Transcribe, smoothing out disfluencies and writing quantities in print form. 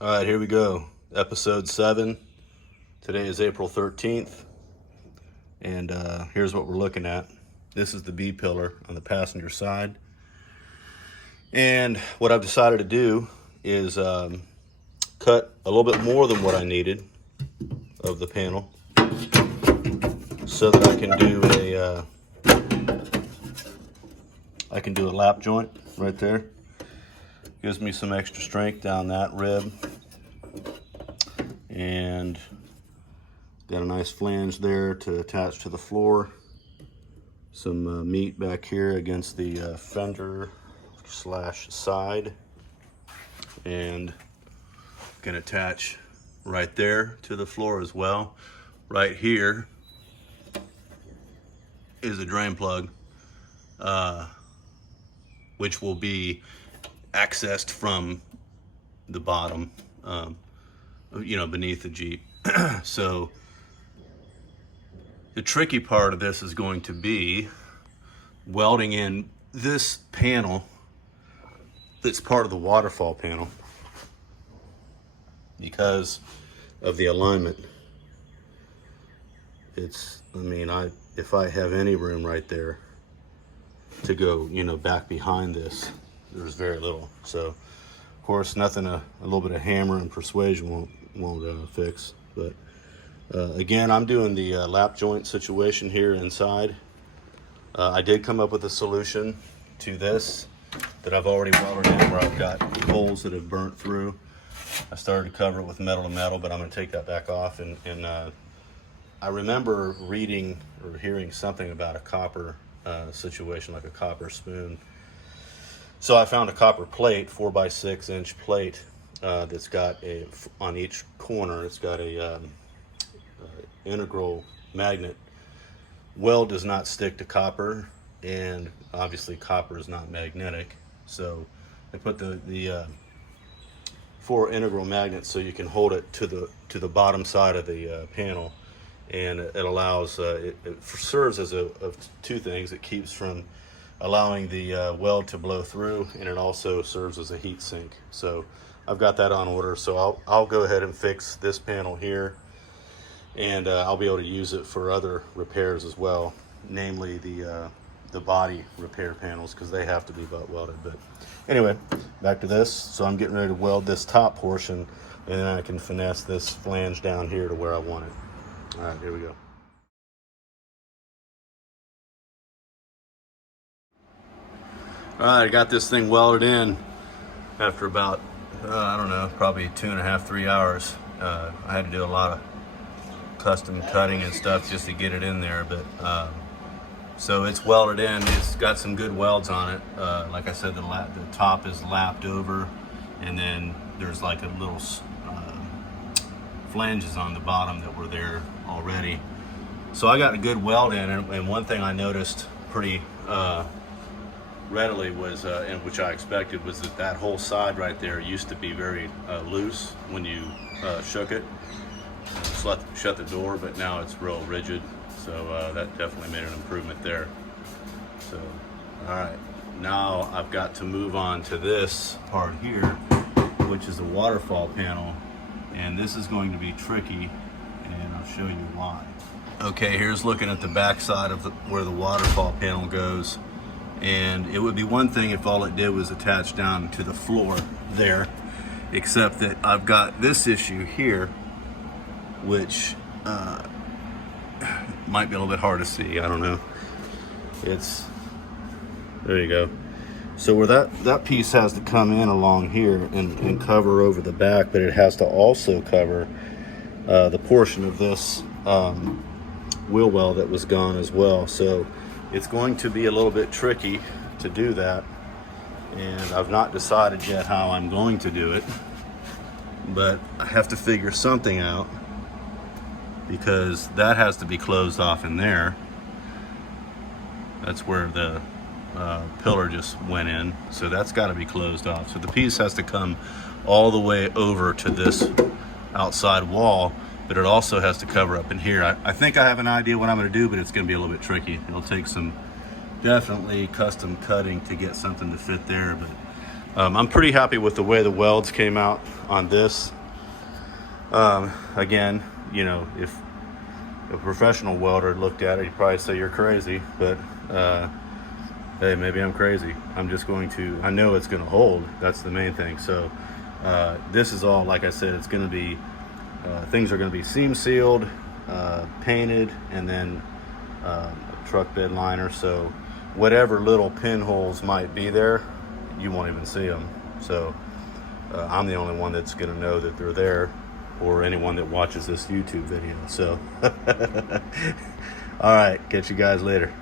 All right, here we go. Episode 7. Today is April 13th. And here's what we're looking at. This is the B pillar on the passenger side. And what I've decided to do is cut a little bit more than what I needed of the panel so that I can do a lap joint right there. Gives me some extra strength down that rib. And got a nice flange there to attach to the floor. Some meat back here against the fender / side. And can attach right there to the floor as well. Right here is a drain plug, which will be accessed from the bottom, beneath the Jeep. So the tricky part of this is going to be welding in this panel that's part of the waterfall panel because of the alignment. If I have any room right there to go, back behind this, there's very little. So, of course, nothing a little bit of hammer and persuasion won't fix. But again, I'm doing the lap joint situation here inside. I did come up with a solution to this that I've already welded in, where I've got holes that have burnt through. I started to cover it with metal to metal, but I'm going to take that back off. And I remember reading or hearing something about a copper situation, like a copper spoon. So I found a copper plate, 4x6 inch plate, that's got on each corner, it's got a integral magnet. Weld does not stick to copper, and obviously copper is not magnetic. So I put the 4 integral magnets so you can hold it to the bottom side of the panel, and it allows it serves as of two things. It keeps from allowing the weld to blow through, and it also serves as a heat sink. So I've got that on order. So I'll go ahead and fix this panel here, and I'll be able to use it for other repairs as well, namely the body repair panels, because they have to be butt welded. But anyway, back to this. So I'm getting ready to weld this top portion, and then I can finesse this flange down here to where I want it. All right, here we go. All right, I got this thing welded in after about, probably 2.5, 3 hours. I had to do a lot of custom cutting and stuff just to get it in there, but so it's welded in. It's got some good welds on it. Like I said, the top is lapped over, and then there's like a little flanges on the bottom that were there already. So I got a good weld in, and one thing I noticed pretty readily was, and which I expected, was that whole side right there used to be very loose when you shook it, shut the door, but now it's real rigid. So that definitely made an improvement there. So, all right, now I've got to move on to this part here, which is the waterfall panel, and this is going to be tricky, and I'll show you why. Okay, here's looking at the back side of where the waterfall panel goes. And it would be one thing if all it did was attach down to the floor there, except that I've got this issue here, which might be a little bit hard to see. I don't know. There you go. So where that piece has to come in along here and cover over the back, but it has to also cover the portion of this wheel well that was gone as well. So it's going to be a little bit tricky to do that, and I've not decided yet how I'm going to do it, but I have to figure something out, because that has to be closed off in there. That's where the pillar just went in, so that's got to be closed off. So the piece has to come all the way over to this outside wall, but it also has to cover up in here. I think I have an idea what I'm going to do, but it's going to be a little bit tricky. It'll take some definitely custom cutting to get something to fit there, but I'm pretty happy with the way the welds came out on this. Again, you know, if a professional welder looked at it, he'd probably say you're crazy, but hey, maybe I'm crazy. I'm just going to, I know it's going to hold. That's the main thing. So this is all, like I said, it's going to be, things are going to be seam sealed, painted, and then a truck bed liner. So whatever little pinholes might be there, you won't even see them. So I'm the only one that's going to know that they're there, or anyone that watches this YouTube video. So all right, catch you guys later.